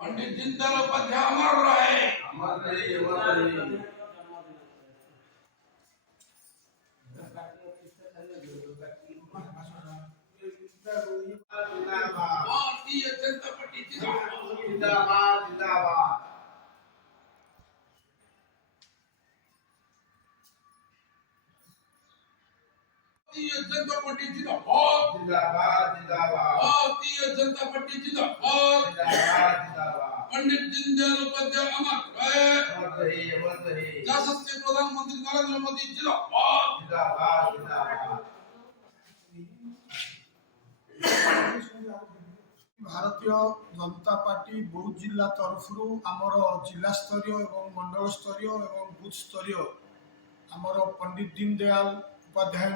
पंडित दीनदयाल उपाध्याय अमर रहे, अमर रहे, अमर रहे। भारतीय जनता पार्टी जिंदाबाद, जिंदाबाद जिंदाबाद। भारतीय जनता पार्टी जिंदाबाद, जिंदाबाद जिंदाबाद। भारतीय जनता पार्टी जिंदाबाद, जिंदाबाद जिंदाबाद। पंडित दीनदयाल उपाध्याय अमर रहे, अमर रहे, अमर रहे। यशस्वी प्रधानमंत्री नरेंद्र मोदी जिंदाबाद, जिंदाबाद जिंदाबाद। भारतीय जनता पार्टी बौद्ध जिला तरफ आमर जिला स्तरीय और मंडल स्तरीय और बूथ स्तरीय आमर पंडित दीनदयाल उपाध्याय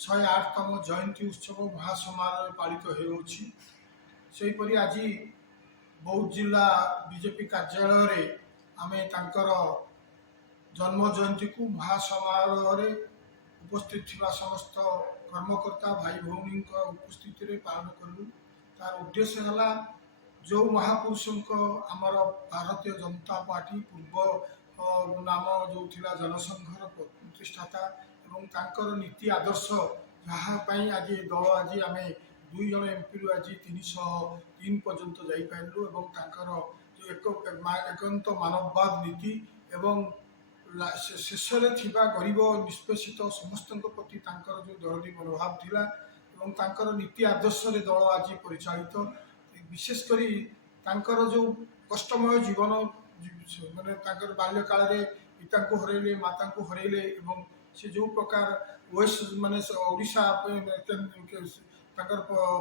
108तम जयंती उत्सव महासमारोह पालित होपरी आज बौद्ध जिला बीजेपी कार्यालय आम जन्म जयंती को महासमारोह उपस्थित थिबा समस्त कर्मकर्ता भाई भौणी उपस्थिति पालन कलु। तार उद्देश्य है जो महापुरुषों आमर भारतीय जनता पार्टी पूर्व नाम जो थिला जनसंघर प्रतिष्ठाता एवं तांकर नीति आदर्श जहाँपाई आज दल आज आम 2 जन एमपी आज 303 पर्यंत जापारू और तांकर जो एकांत मानववाद नीति एवं शेष गरीब निष्पेषित समस्त प्रति तांकर जो दरदी मनोभाव थिला एवं तांकर नीति आदर्श रे दल आज परिचालित विशेषकर तांकर जो कष्टमय जीवन माने तांकर बाल्यकाल रे पिता को हरैले माता को हरैले एवं से जो प्रकार वेस्ट माने ओडिशा तांकर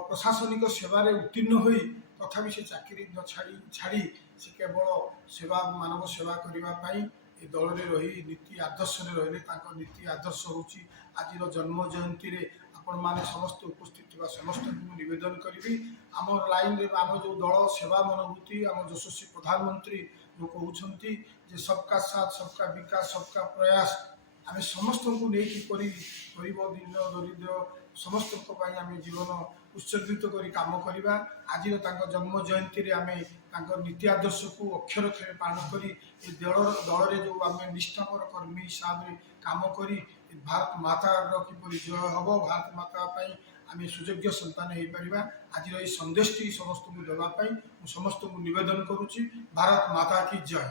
प्रशासनिक सेवा रे उत्तीर्ण होई तथापि से चाकरी न छाड़ी से केवल सेवा मानव सेवा करिवा पाई ए दल रे रही नीति आदर्श रे रहले तांकर नीति आदर्श होची आज जन्म जयंती रे आपण माने समस्त उपस्थित थिबा समस्त को निवेदन करी आम लाइन रे आम जो दल सेवा मनोभूति आम यशस्वी प्रधानमंत्री जो कहउछंती जे सबका साथ सबका विकास सबका प्रयास आम समस्त को नहीं गरीब दीन दरिद्र समस्त आम जीवन उत्सर्गित करी काम करवा। आज जन्म जयंती रे आम नीति आदर्श को अक्षर अक्षर पालन करी दल रे जो आम निष्ठापर कर्मी हिसाब से काम करी भारत माता किपर जय हम भारत माता आम सुयोग्य संतान हो पार। आज ये संदेश समस्त को देवाई समस्त को निवेदन करुच्ची। भारत माता की जय।